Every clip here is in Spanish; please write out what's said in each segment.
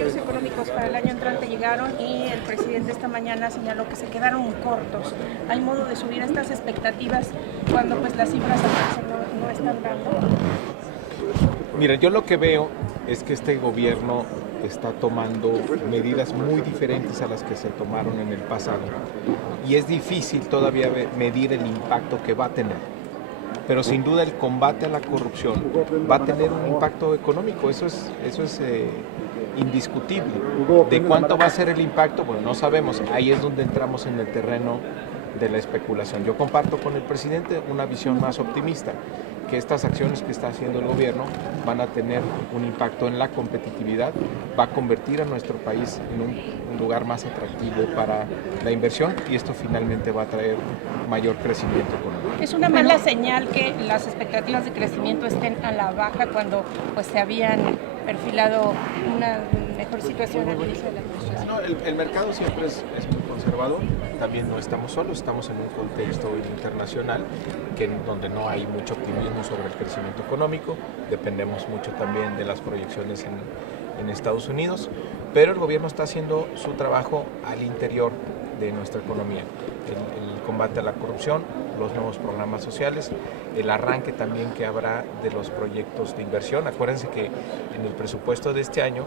objetivos económicos para el año entrante llegaron y el presidente esta mañana señaló que se quedaron cortos. ¿Hay modo de subir estas expectativas cuando pues las cifras no están dando? Mira, yo lo que veo es que este gobierno está tomando medidas muy diferentes a las que se tomaron en el pasado y es difícil todavía medir el impacto que va a tener. Pero sin duda el combate a la corrupción va a tener un impacto económico, eso es indiscutible. ¿De cuánto va a ser el impacto? Bueno, no sabemos, ahí es donde entramos en el terreno de la especulación. Yo comparto con el presidente una visión más optimista, que estas acciones que está haciendo el gobierno van a tener un impacto en la competitividad, va a convertir a nuestro país en un lugar más atractivo para la inversión y esto finalmente va a traer mayor crecimiento económico. Es una mala señal que las expectativas de crecimiento estén a la baja cuando pues se habían perfilado una mejor situación al inicio de la administración. No, el mercado siempre es muy conservador, también no estamos solos, estamos en un contexto internacional donde no hay mucho optimismo sobre el crecimiento económico, dependemos mucho también de las proyecciones en Estados Unidos, pero el gobierno está haciendo su trabajo al interior de nuestra economía, el combate a la corrupción, los nuevos programas sociales, el arranque también que habrá de los proyectos de inversión. Acuérdense que en el presupuesto de este año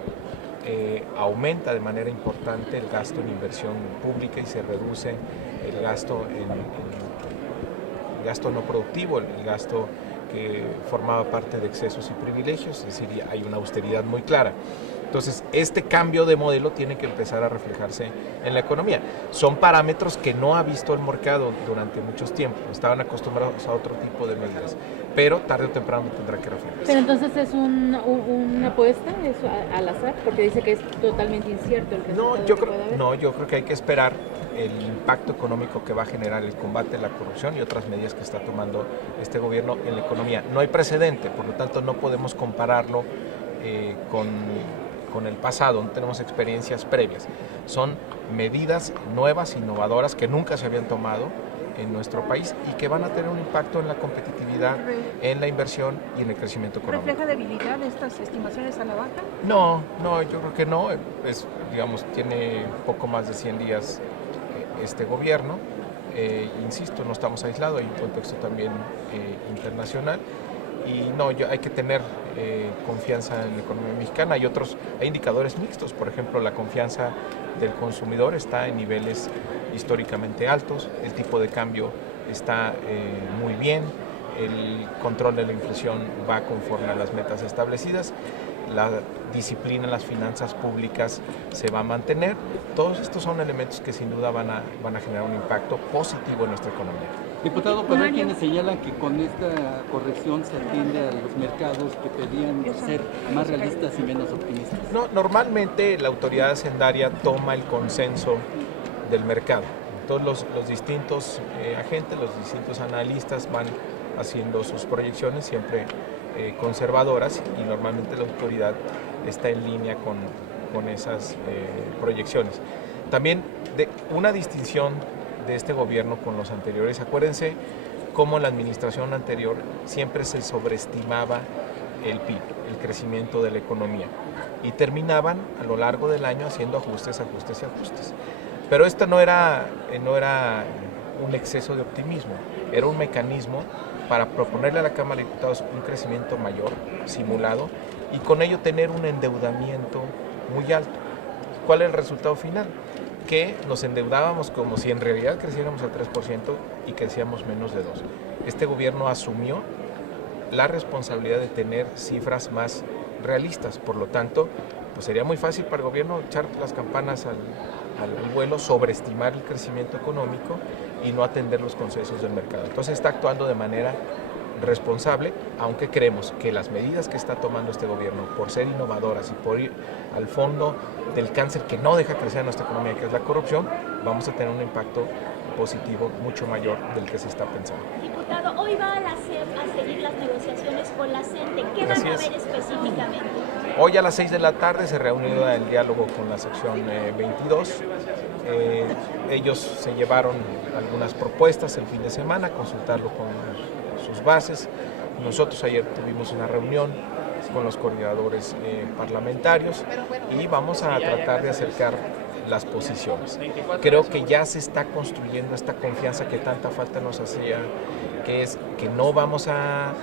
aumenta de manera importante el gasto en inversión pública y se reduce el gasto el gasto no productivo, el gasto que formaba parte de excesos y privilegios, es decir, hay una austeridad muy clara. Entonces, este cambio de modelo tiene que empezar a reflejarse en la economía. Son parámetros que no ha visto el mercado durante muchos tiempos, estaban acostumbrados a otro tipo de medidas, pero tarde o temprano tendrá que reflejarse. Pero entonces es una apuesta, es al azar, porque dice que es totalmente incierto el resultado yo creo que hay que esperar el impacto económico que va a generar el combate a la corrupción y otras medidas que está tomando este gobierno en la economía. No hay precedente, por lo tanto no podemos compararlo con el pasado, no tenemos experiencias previas. Son medidas nuevas, innovadoras, que nunca se habían tomado en nuestro país y que van a tener un impacto en la competitividad, en la inversión y en el crecimiento económico. ¿Refleja debilidad estas estimaciones a la baja? No, yo creo que no. Tiene poco más de 100 días este gobierno. Insisto, no estamos aislados, hay un contexto también internacional. Y no, hay que tener confianza en la economía mexicana. Hay indicadores mixtos, por ejemplo, la confianza del consumidor está en niveles históricamente altos, el tipo de cambio está muy bien, el control de la inflación va conforme a las metas establecidas, la disciplina en las finanzas públicas se va a mantener. Todos estos son elementos que sin duda van a generar un impacto positivo en nuestra economía. Diputado, pero hay quienes señalan que con esta corrección se atiende a los mercados que pedían ser más realistas y menos optimistas. No, normalmente la autoridad hacendaria toma el consenso del mercado. Todos los distintos agentes, los distintos analistas van haciendo sus proyecciones siempre conservadoras y normalmente la autoridad está en línea con esas proyecciones. También una distinción de este gobierno con los anteriores, acuérdense cómo en la administración anterior siempre se sobreestimaba el PIB, el crecimiento de la economía, y terminaban a lo largo del año haciendo ajustes. Pero esto no era un exceso de optimismo, era un mecanismo para proponerle a la Cámara de Diputados un crecimiento mayor, simulado, y con ello tener un endeudamiento muy alto. ¿Cuál es el resultado final? Que nos endeudábamos como si en realidad creciéramos al 3% y crecíamos menos de 2%. Este gobierno asumió la responsabilidad de tener cifras más realistas, por lo tanto, pues sería muy fácil para el gobierno echar las campanas al vuelo, sobreestimar el crecimiento económico y no atender los consensos del mercado. Entonces está actuando de manera responsable, aunque creemos que las medidas que está tomando este gobierno, por ser innovadoras y por ir al fondo del cáncer que no deja crecer nuestra economía, que es la corrupción, vamos a tener un impacto positivo mucho mayor del que se está pensando. Diputado, hoy va a la SEP a seguir las negociaciones con la CENTE. ¿Qué van a ver específicamente? Hoy a las 6 de la tarde se reunió el diálogo con la sección 22. Ellos se llevaron algunas propuestas el fin de semana, consultarlo con sus bases. Nosotros ayer tuvimos una reunión con los coordinadores parlamentarios y vamos a tratar de acercar las posiciones. Creo que ya se está construyendo esta confianza que tanta falta nos hacía, que es que no vamos a...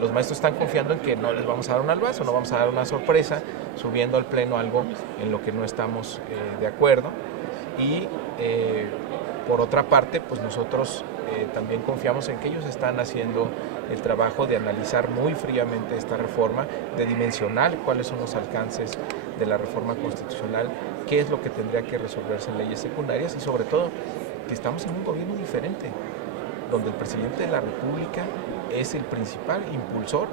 los maestros están confiando en que no les vamos a dar un albazo, no vamos a dar una sorpresa subiendo al pleno algo en lo que no estamos de acuerdo. Y por otra parte, pues nosotros también confiamos en que ellos están haciendo el trabajo de analizar muy fríamente esta reforma, de dimensionar cuáles son los alcances de la reforma constitucional, qué es lo que tendría que resolverse en leyes secundarias y sobre todo que estamos en un gobierno diferente, donde el presidente de la República es el principal impulsor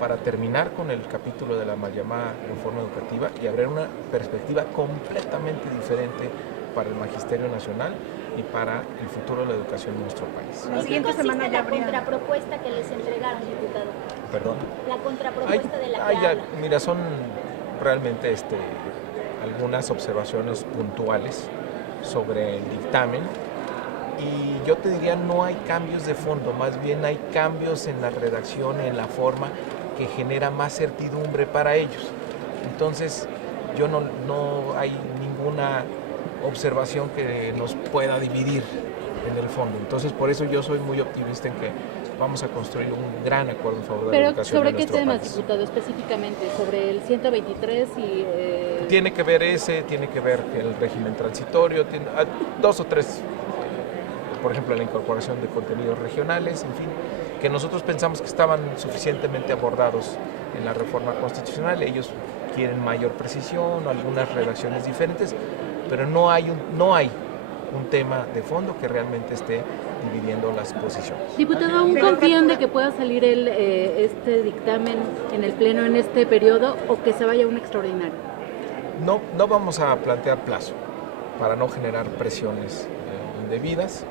para terminar con el capítulo de la mal llamada reforma educativa y abrir una perspectiva completamente diferente para el Magisterio Nacional y para el futuro de la educación en nuestro país. La siguiente semana ya habría... la contrapropuesta que les entregaron, diputado. ¿Perdón? La contrapropuesta de la que habla. Mira, son realmente algunas observaciones puntuales sobre el dictamen y yo te diría no hay cambios de fondo, más bien hay cambios en la redacción, en la forma que genera más certidumbre para ellos. Entonces yo no hay ninguna observación que nos pueda dividir en el fondo. Entonces por eso yo soy muy optimista en que vamos a construir un gran acuerdo en favor de la educación en nuestro país. ¿Pero sobre qué temas, diputado, específicamente? ¿Sobre el 123 y...? Tiene que ver el régimen transitorio, tiene dos o tres, por ejemplo, la incorporación de contenidos regionales, en fin, que nosotros pensamos que estaban suficientemente abordados en la reforma constitucional. Ellos quieren mayor precisión o algunas redacciones diferentes, pero no hay un tema de fondo que realmente esté dividiendo las posiciones. Diputado, ¿aún confían de que pueda salir este dictamen en el Pleno en este periodo o que se vaya a un extraordinario? No vamos a plantear plazo para no generar presiones indebidas.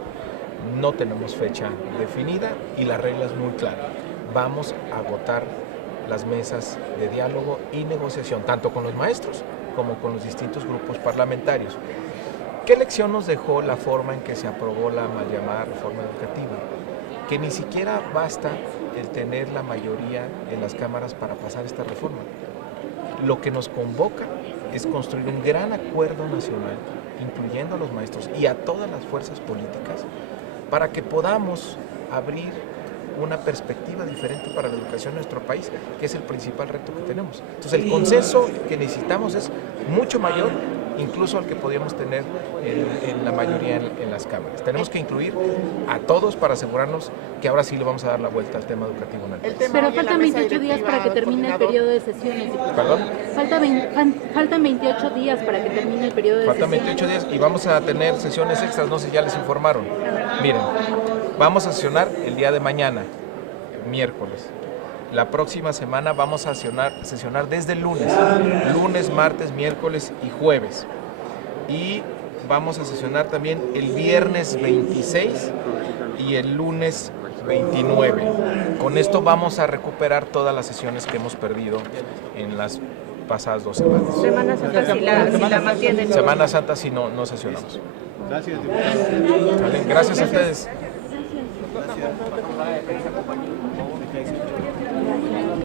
No tenemos fecha definida y la regla es muy clara. Vamos a agotar las mesas de diálogo y negociación, tanto con los maestros como con los distintos grupos parlamentarios. ¿Qué lección nos dejó la forma en que se aprobó la mal llamada reforma educativa? Que ni siquiera basta el tener la mayoría en las cámaras para pasar esta reforma. Lo que nos convoca es construir un gran acuerdo nacional, incluyendo a los maestros y a todas las fuerzas políticas, para que podamos abrir una perspectiva diferente para la educación en nuestro país, que es el principal reto que tenemos. Entonces el consenso que necesitamos es mucho mayor, incluso al que podíamos tener en la mayoría en las cámaras. Tenemos que incluir a todos para asegurarnos que ahora sí le vamos a dar la vuelta al tema educativo en el país. Pero faltan 28 días para que termine el periodo de sesiones, diputado. ¿Perdón? Faltan 28 días para que termine el periodo de sesiones. Faltan 28 días y vamos a tener sesiones extras, no sé si ya les informaron. Miren, vamos a sesionar el día de mañana, miércoles. La próxima semana vamos a sesionar desde el lunes, martes, miércoles y jueves. Y vamos a sesionar también el viernes 26 y el lunes 29. Con esto vamos a recuperar todas las sesiones que hemos perdido en las pasadas 2 semanas. Semana Santa si la mantienen. Semana Santa si no sesionamos. Gracias, diputado. Gracias a ustedes. Gracias.